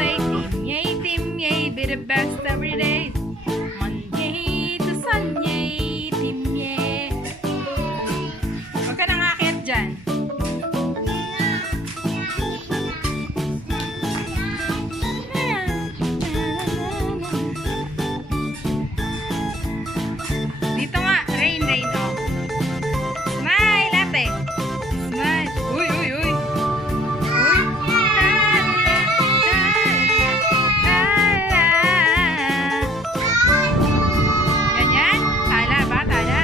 play. Team yay, be the best every day. Monday to Sunday, team yay. Huwag ka nang akit dyan. Dito nga, rain, oh. Smile, ate. Smile. Uy, uy, uy. Uy. Ganyan? Tala ba? Tala?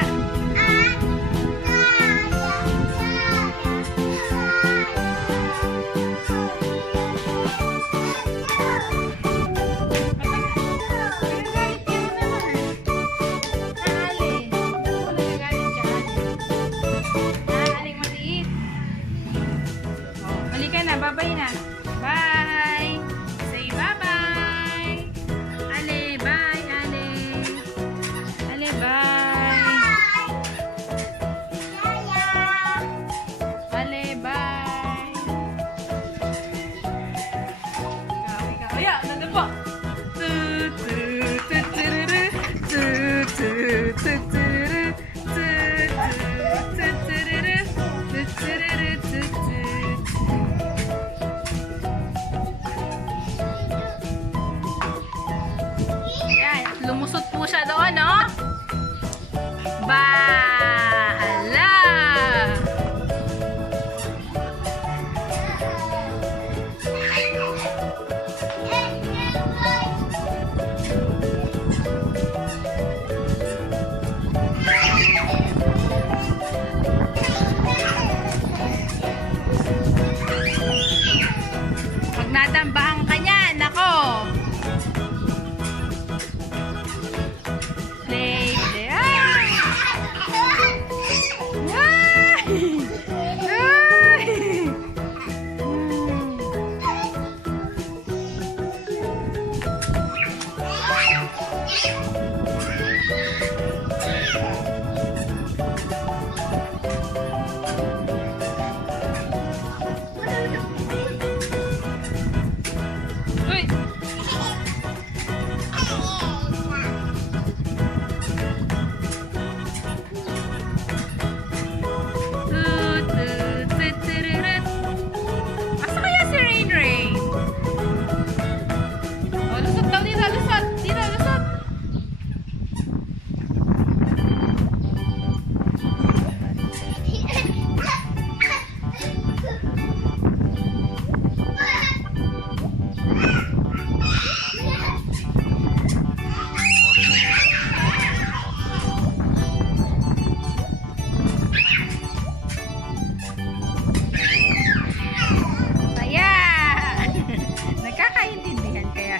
Bye-bye na. Bye. Say bye-bye. Ale, bye, Ale. Ale, bye. Ale, bye. Ikaw. Aya, nandun po. Lumusot po siya doon, no? Baala! Pag natambahan ka niya, nako!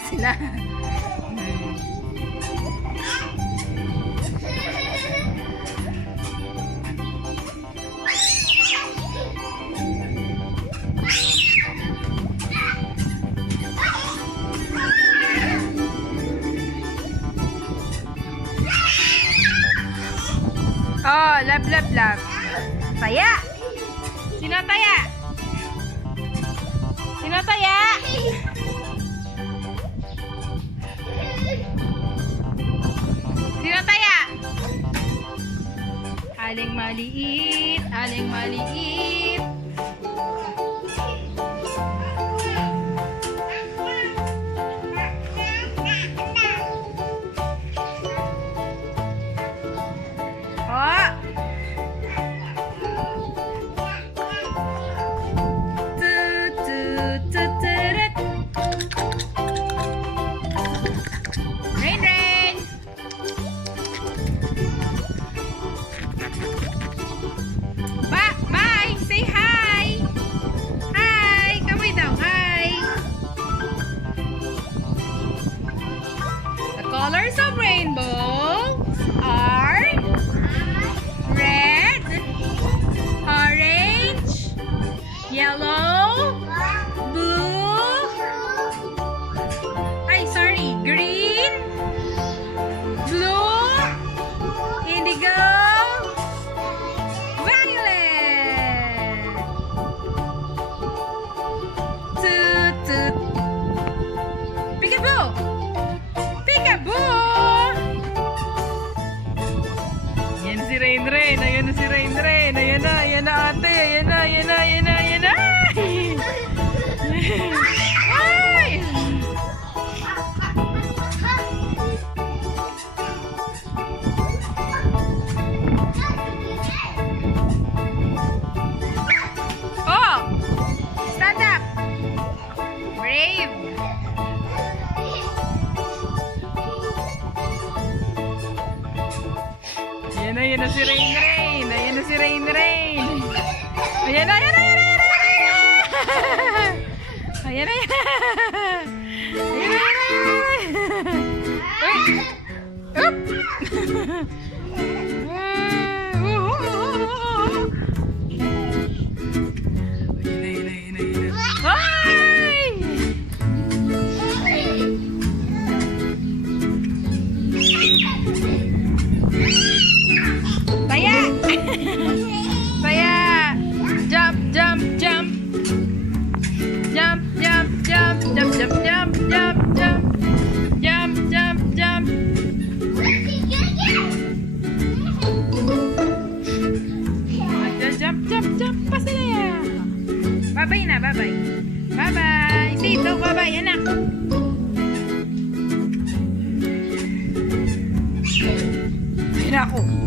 Sila. Oh, love. Taya. Sino taya? Sino taya? Sino taya? Aling maliit, aling maliit. Oh. Bye! Say hi! ayan na si Rain. Ayan na ate. Ayan na. Ay! Oh! Stand up! Brave! Ayan na si Rain. Ayan na si Rain. Ayan na. Ayan na. Up! Taya! Taya! Jump! Jump! Jump! Jump! Jump! Jump! Jump! Jump! Jump! Jump! Jump! Jump! Jump! Jump! Jump! Jump! Jump! Pasaya! Bye-bye na! Bye-bye! Bye-bye! Say daw bye-bye, anak! Ay, naku!